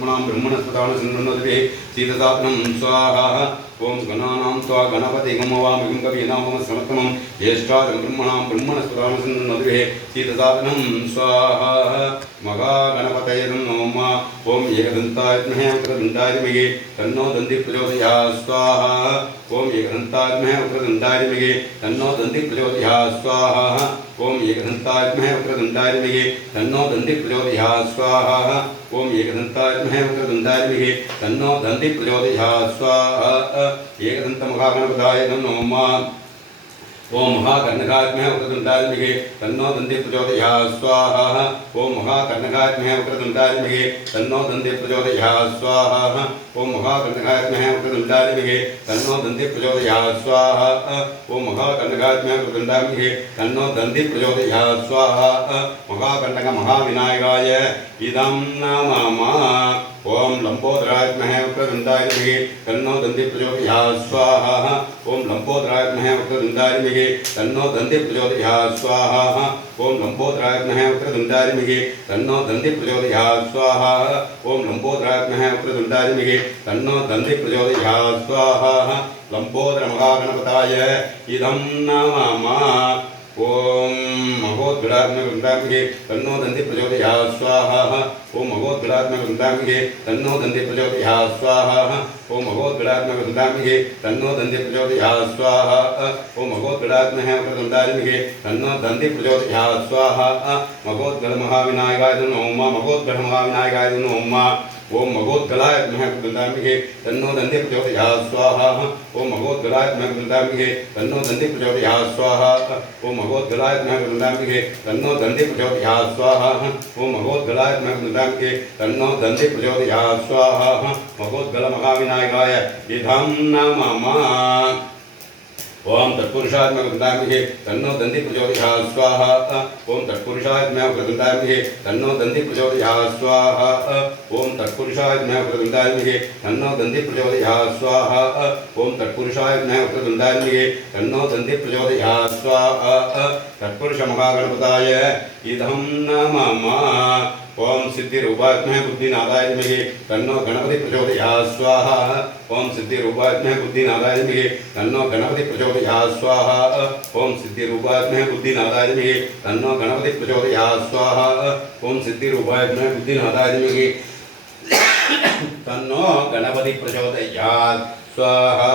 ब्रह्मणां ब्रह्मणस्पदान सिन्नोदवे सीतसात्नं स्वाहा ओम गणानां त्वा गणपतिगं वामगं कवीनामं समर्थमं ज्येष्ठाजं ब्रह्मणां ब्रह्मणस्पदान सिन्नोदवे सीतसात्नं स्वाहा महागणपतये नमः ओम एकदन्ताय विद्महे वक्रतुण्डाय धीमहि तन्नो दन्ति प्रचोदयात् स्वाहा ओम एकदन्ताय विद्महे वक्रतुण्डाय धीमहि तन्नो दन्ति प्रचोदयात् स्वाहा ओम एकदन्ताय विद्महे वक्रतुण्डाय धीमहि तन्नो दन्ति प्रचोदयात् स्वाहा ओम एकदन्ताय विद्महे वक्रतुण्डाय धीमहि तन्नो दन्ति प्रचोदयात् स्वाहा एकदन्त महागणपतये नमः ओम महाकर्णकाय विद्महे वक्रतुण्डाय धीमहि तन्नो दन्ति प्रचोदयात् स्वाहा ओम महाकर्णकाय विद्महे वक्रतुण्डाय धीमहि तन्नो दन्ति प्रचोदयात् स्वाहा ओम महाकर्णकाय विद्महे वक्रतुण्डाय धीमहि तन्नो दन्ति प्रचोदयात् स्वाहा ओम महाकर्णकाय विद्महे वक्रतुण्डाय धीमहि तन्नो दन्ति प्रचोदयात् स्वाहा महाकर्णक महाविनायकाय इदं नमः ओम लंबोदराय विद्महे वक्रतुण्डाय धीमहि तन्नो दन्ति प्रचोदयात् स्वाहा ओम लंबोदराय विद्महे वक्रतुण्डाय धीमहि तन्नो दन्ति प्रचोदयात् स्वाहा ओम लंबोदराय विद्महे वक्रतुण्डाय धीमहि तन्नो दन्ति प्रचोदयात् स्वाहा ओम लंबोदराय विद्महे वक्रतुण्डाय धीमहि तन्नो दन्ति प्रचोदयात् स्वाहा लंबोदर महागणपतये इदं नमः ओम महोद्गणात्मके तन्नो दन्ति प्रचोदयात् स्वाहा ओम महोद्गणात्मके तन्नो दन्ति प्रचोदयात् स्वाहा ओम महोद्गणात्मके तन्नो दन्ति प्रचोदयात् स्वाहा ओम महोद्गणात्मके तन्नो दन्ति प्रचोदयात् स्वाहा महोद्गण महाविनायकाय नमः महोद्गण महाविनायकाय नमः ओम महोद्गलाय विद्महे वक्रतुण्डाय तन्नो दन्ति प्रचोदयात् स्वाहा ओम महोद्गलाय विद्महे वक्रतुण्डाय तन्नो दन्ति प्रचोदयात् स्वाहा ओम महोद्गलाय विद्महे वक्रतुण्डाय तन्नो दन्ति प्रचोदयात् स्वाहा ओम महोद्गलाय विद्महे वक्रतुण्डाय तन्नो दन्ति प्रचोदयात् स्वाहा महोद्गल महाविनायकाय इदं नमः ओम तत्पुरुषात्मक वक्रतुण्डाय तन्नो दन्ति प्रचोदयात् स्वाहा ओम तत्पुरुषाय विद्महे वक्रतुण्डाय तन्नो दन्ति प्रचोदयात् स्वाहा ओम तत्पुरुषाय विद्महे वक्रतुण्डाय तन्नो दन्ति प्रचोदयात् स्वाहा ओम तत्पुरुषाय विद्महे वक्रतुण्डाय तन्नो दन्ति प्रचोदयात् स्वाहा तत्पुरुष महागणपतये इदं नमः ओम सिद्धिरूपाय विद्महे बुद्धिनाथाय धीमहि तन्नो गणपति प्रचोदयात् स्वाहा ओम सिद्धिरूपाय विद्महे बुद्धिनाथाय धीमहि तन्नो गणपति प्रचोदयात् स्वाहा ओम सिद्धिरूपाय विद्महे बुद्धिनाथाय धीमहि तन्नो गणपति प्रचोदयात् स्वाहा ओम सिद्धिरूपाय विद्महे बुद्धिनाथाय धीमहि तन्नो गणपति प्रचोदयात् स्वाहा।